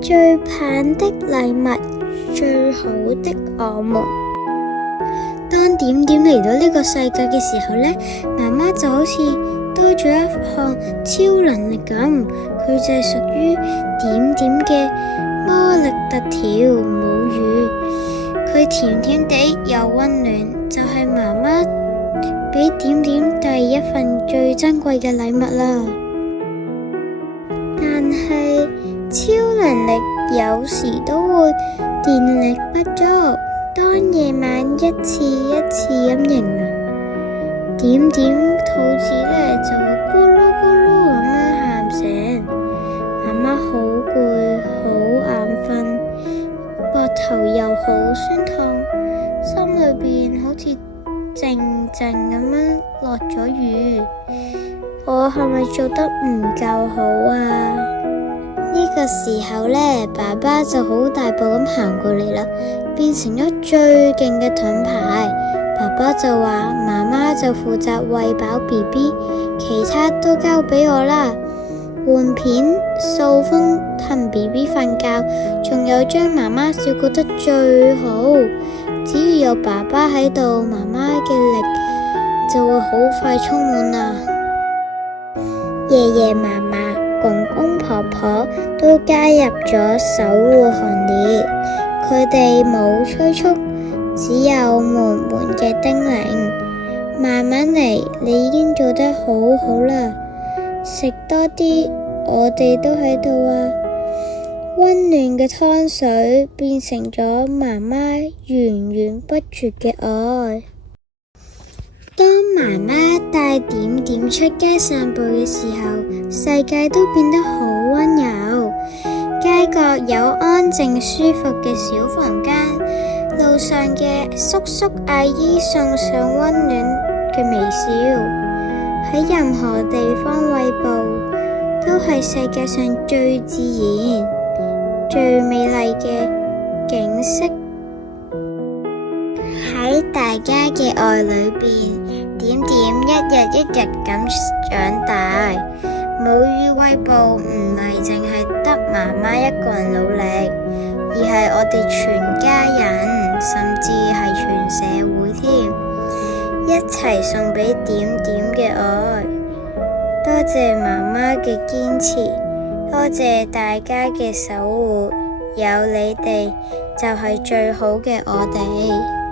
最棒的禮物，最好的我們。當點點嚟到呢個世界嘅時候呢，媽媽就好似多咗一項超能力咁，佢就係屬於點點嘅魔力特調母乳。佢甜甜地又溫暖，就係媽媽俾點點第一份最珍貴嘅禮物啦。但係超能力有時都會電力不足，當夜晚一次一次咁形容，點點肚子呢就會咕嚕咕嚕咁樣喊醒。媽媽好攰，好眼瞓，膊頭又好酸痛，心裏邊好似靜靜咁樣落咗雨。我係咪做得唔夠好啊？呢個時候呢，爸爸就好大步咁行過嚟啦，變成咗最勁嘅盾牌。爸爸就話，媽媽就負責餵飽 BB， 其他都交俾我啦。換片、掃風、氹 BB 瞓覺，仲有將媽媽照顧得最好。只要有爸爸喺度，媽媽嘅力就會好快充滿啦。爺爺嫲嫲、公公婆婆都加入咗守護行列，佢哋冇催促，只有悶悶嘅叮嚀。慢慢嚟，你已經做得好好啦，食多啲，我哋都喺度啊。溫暖嘅湯水變成咗媽媽源源不絕嘅愛。當媽媽帶點點出街散步嘅時候，世界都變得好溫柔。街角有安靜舒服嘅小房間，路上嘅叔叔阿姨送上溫暖嘅微笑。喺任何地方餵哺，都係世界上最自然、最美麗嘅景色。喺大家嘅愛裏邊，點點一日一日咁長大。母乳餵哺唔係淨係得媽媽一個人努力，而係我哋全家人，甚至係全社會添，一齊送俾點點嘅愛。多謝媽媽嘅堅持，多謝大家嘅守護，有你哋就係最好嘅我哋。